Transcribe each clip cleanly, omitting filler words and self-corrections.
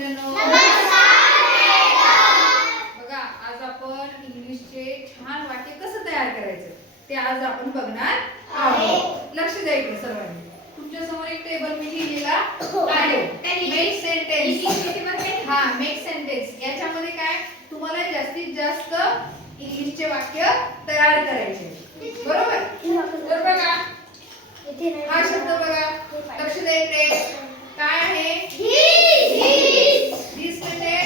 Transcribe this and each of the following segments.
मैत्रिणींनो, बघा आज आपण इंग्लिशचे छान वाक्य कसं तयार करायचं ते आज आपण बघणार आहोत. लक्ष द्या इकडे सर्वांनी. तुमच्या समोर एक टेबल मी लिहिलेला आहे. Make sentence. हा, मेक सेंटेन्स. याच्यामध्ये काय तुम्हाला जास्तीत जास्त इंग्लिशचे वाक्य तयार करायचे. बरोबर? तर बघा हा शब्द बघा. लक्ष द्या इकडे. काय आहे? दिस म्हणजे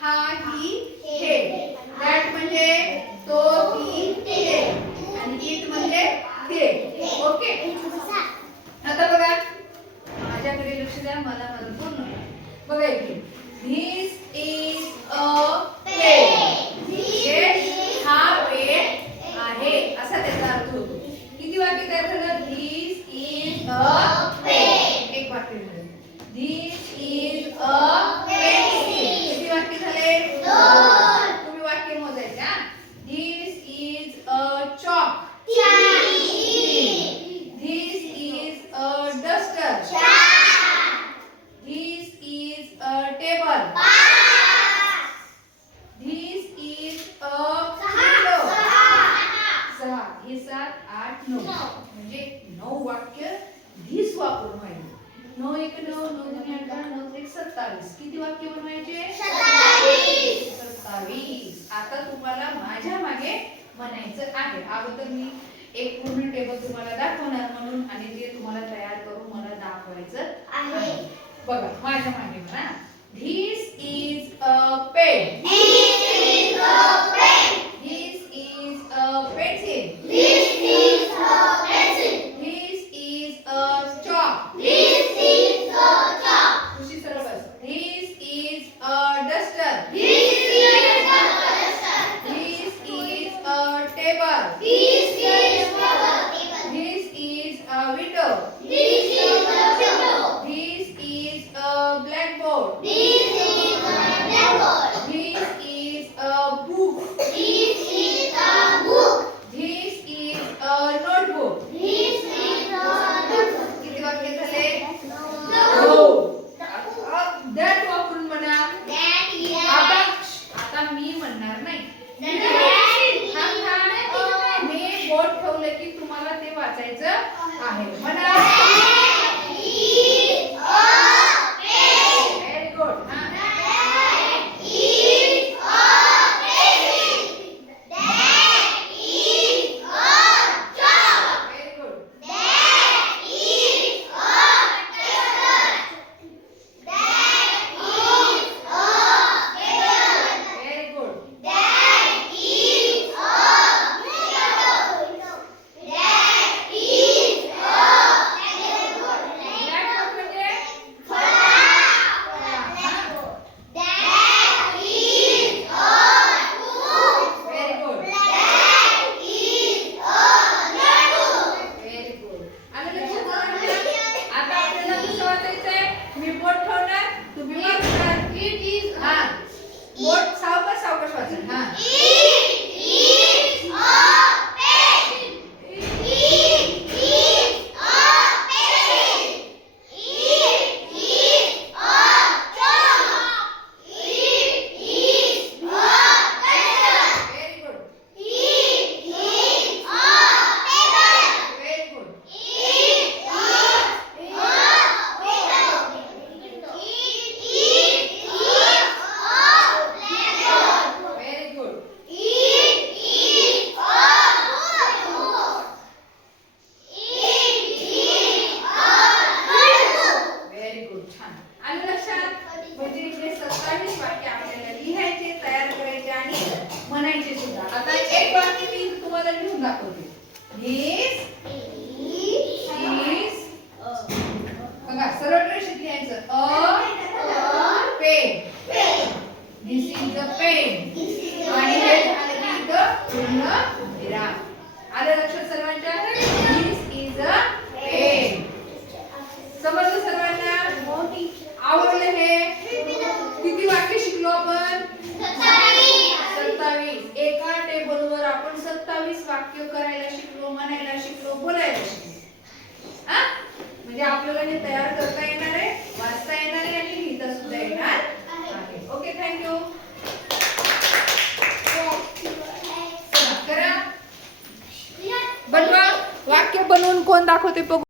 हा, ही, हे. दॅट म्हणजे तो, ती, ते. आणि इट म्हणजे ते. ओके. आता बघा माझ्याकडे लक्ष द्या. मला पूर्ण बघा इकडे. This is a pen. हा पेन आहे असा त्याचा अर्थ होतो. किती वाक्य तयार झालं? This is a pen. एक वाक्य झालं. This is a pencil. किती वाक्य झाले? दोन. तुम्ही वाक्य मोजायचे हा. This is a chalk. This is a duster. This is a table. This is a window. 6 हे 7 8 9 म्हणजे 9 वाक्य this वापरून व्हायचे. 9 1 9 9 2 18 9 3 27. किती वाक्य बनवायचे? 27. आता तुम्हाला माझ्या मागे म्हणायचं आहे. अगोदर मी एक पूर्ण टेबल तुम्हाला दाखवणार म्हणून आणि ते तुम्हाला तयार करून मला दाखवायचं आहे. बघा माझ्या मागे म्हणा. This is a pen. This is a pen. This is a pencil. This is a pencil. This is a chalk. This is a chalk. खुशी सरळ बस. This is a duster. This is a duster. This is a table. This is a table. This is a window. This is a window. This is a blackboard. This is a blackboard. This is a book. This is a book. This is a notebook. This is a notebook. किती वाक्य झाले? 9. that वापरून म्हणा. आता मी म्हणणार नाही. मी board ठेवलं की तुम्हाला ते वाचायचं आहे. म्हणा. Very good. म्हणायचे सुद्धा. आता एक वाक्य मी तुम्हाला लिहून दाखवते. This is बघा सरळ रेषेत लिहायचं. A pen. This is a pen. आणि हे झालं की इथं पूर्ण विराम. आलं लक्षात सर्वांच्या? This is a pen. समजलं सर्वांना? आवडलं हे? किती वाक्य शिकलो आपण? 27. एका टेबलवर आपण 27 वाक्य करायला शिकलो, म्हणायला शिकलो, बोलायला शिकलो. म्हणजे आपल्याला हे तयार करता येणार आहे, वाचता येणार आहे आणि लिहिता सुद्धा येणार कोण दाखवते बघू.